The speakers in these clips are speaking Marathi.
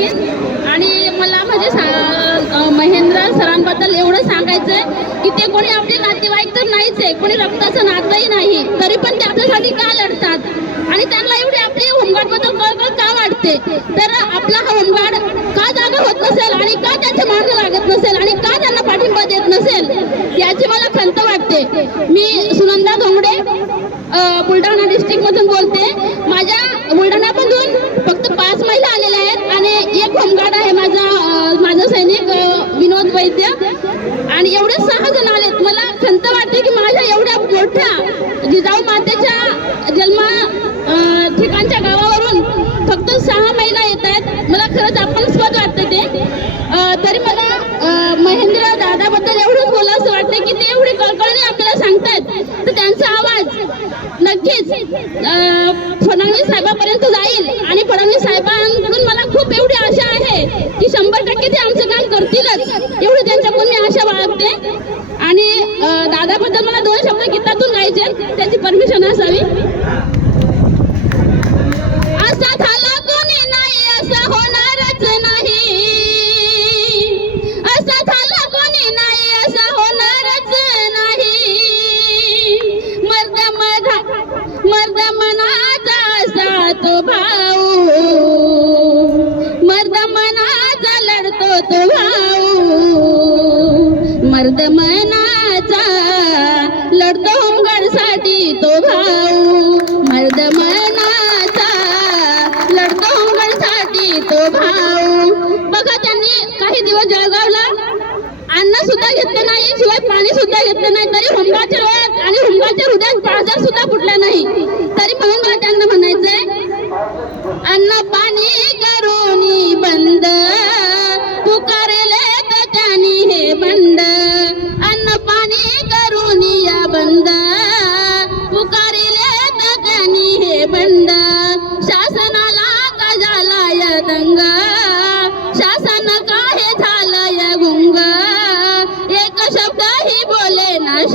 आहे. आणि मला म्हणजे महेंद्र सरांबद्दल एवढं सांगायचं आहे की ते कोणी आपले नातेवाईक तर नाहीच आहे. कोणी रक्ताचं नातंही नाही. तरी पण ते आपल्यासाठी का लढतात? आणि त्यांना एवढी आपली होमगार्डबद्दल कळकळ का वाटते तर आपला हा होमगार्ड का जागा होत नसेल? आणि का त्याचे मार्ग लागत नसेल? आणि का त्यांना पाठिंबा देत नसेल? याची मला खंत वाटते. मी सुनंदा धोंगडे बुलढाणा डिस्ट्रिक्ट मधून बोलते. माझ्या बुलढाणा विनोद वैद्य. आणि एवढे सहा जण आलेत. मला खंत वाटते की माझ्या एवढ्या मोठ्या जिजाऊ मातेच्या जन्म ठिकाणच्या गावावरून फक्त सहा महिना येत आहेत. मला खरंच अपमानास्पद वाटतं ते. तरी मला महेंद्र दादाबद्दल एवढंच बोलावंसं वाटतं की ते एवढी कळकळीने आपल्याला सांगतायत. तर त्यांचा आवाज नक्कीच फडणवीस साहेबापर्यंत जाईल आणि फडणवीस साहेबांकडून मला खूप एवढी आशा आहे की शंभर टक्के ते आमचं काम करतीलच एवढी त्यांच्याकडून मी आशा बाळगते आणि अ, दादाबद्दल मला दोन शब्द गीतातून गायचे त्याची परमिशन असावी. असा झाला कोणी नाही असा होणारच नाही. असा झाला कोणी नाही असा होणारच नाही. मर्द मधा मर्द मनाचा असा तो भाऊ. मर्द मनाचा लढतो तो भाऊ. मर्द मना लढतो होमगार्डसाठी तो भाऊ. मर्द मनाचा लढतो होमगार्डसाठी तो भाऊ. बघा त्यांनी काही दिवस जळगावला अन्न सुद्धा घेतलं नाही शिवाय पाणी सुद्धा घेतलं नाही तरी होमगाच्या डोळ्यात आणि होमगाच्या हृदयात बाजार सुद्धा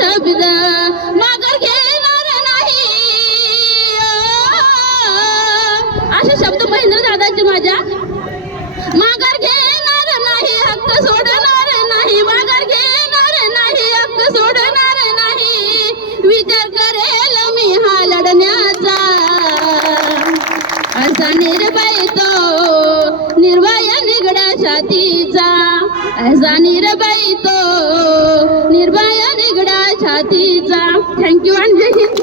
शब्द माघार घेणार नाही. असे शब्द महेंद्र दादाचे माझ्या. माघार घेणार नाही हक्क सोडणार नाही माघार घेणार नाही हक्क सोडणार नाही. विचार करेल मी हा लढण्याचा. असा निर्भय तो निर्भय निगड्या छातीचा. असा निर्भय तो